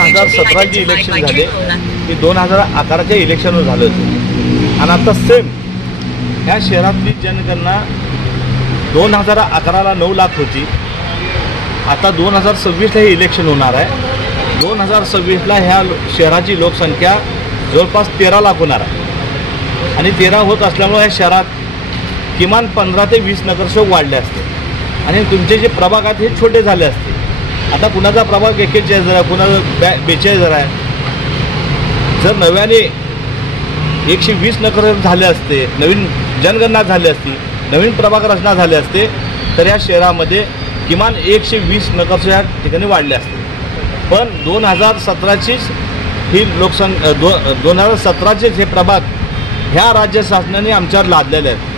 2017 election झाले ते 2011च्या इलेक्शनवर झालं होतं आणि आता सेम ह्या शहरातली जनगणना 2011ला 9 लाख होती. आता 2026ला हे इलेक्शन होणार आहे. 2026ला ह्या शहराची लोकसंख्या जवळपास 13 लाख होणार आहे आणि 13 होत असल्यामुळे ह्या शहरात किमान 15 ते 20 नगरसेवक वाढले असते आणि तुमचे जे प्रभाग आहेत हे छोटे झाले असते. आता कुणाचा प्रभाग 41 आहे, कुणाचा 42 आहे. जर नव्याने 120 नगर झाले असते, नवीन जनगणना झाली असती, नवीन प्रभाग रचना झाले असते तर या शहरामध्ये किमान 120 नगरसेवक या ठिकाणी वाढले असते. पण 2017चीच ही लोकसंख्या 2017चेच हे प्रभाग ह्या राज्य शासनाने आमच्यावर लादलेले आहेत.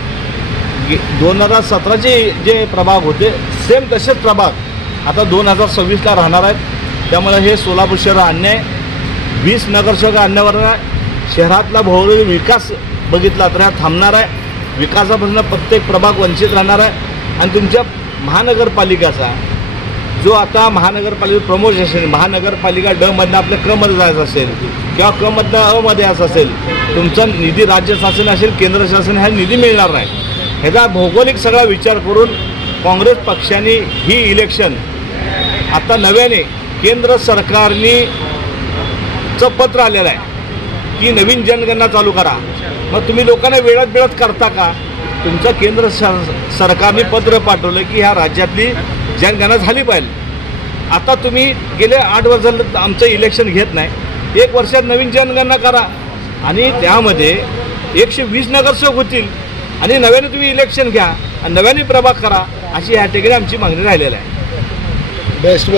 2017चे जे प्रभाग होते सेम तसेच प्रभाग आता 2026ला राहणार आहेत. त्यामुळे हे सोलापूर शहर अन्याय 20 नगरसेवक आणण्यावर शहरातला भौगोलिक विकास बघितला तर हा थांबणार आहे. विकासापासून प्रत्येक प्रभाग वंचित राहणार आहे आणि तुमच्या महानगरपालिकाचा जो आता महानगरपालिका प्रमोशन असेल, महानगरपालिका ड मधनं आपल्या क मध्ये जायचं असेल किंवा क मधनं अ मध्ये असं असेल, तुमचा निधी राज्य शासन असेल, केंद्र शासन हा निधी मिळणार नाही. ह्याचा भौगोलिक सगळा विचार करून काँग्रेस पक्षाने ही इलेक्शन आता नव्याने केंद्र सरकारने चं पत्र आलेलं आहे की नवीन जनगणना चालू करा. मग तुम्ही लोकांना वेळात करता का? तुमचं केंद्र सरकारने पत्र पाठवलं की ह्या राज्यातली जनगणना झाली पाहिजे. आता तुम्ही गेले 8 वर्ष झालं आमचं इलेक्शन घेत नाही. 1 वर्षात नवीन जनगणना करा आणि त्यामध्ये 120 नगरसेवक होतील आणि नव्याने तुम्ही इलेक्शन घ्या आणि नव्याने प्रभाग करा, अशी ह्या ठिकाणी आमची मागणी राहिलेली आहे. बेस्ट.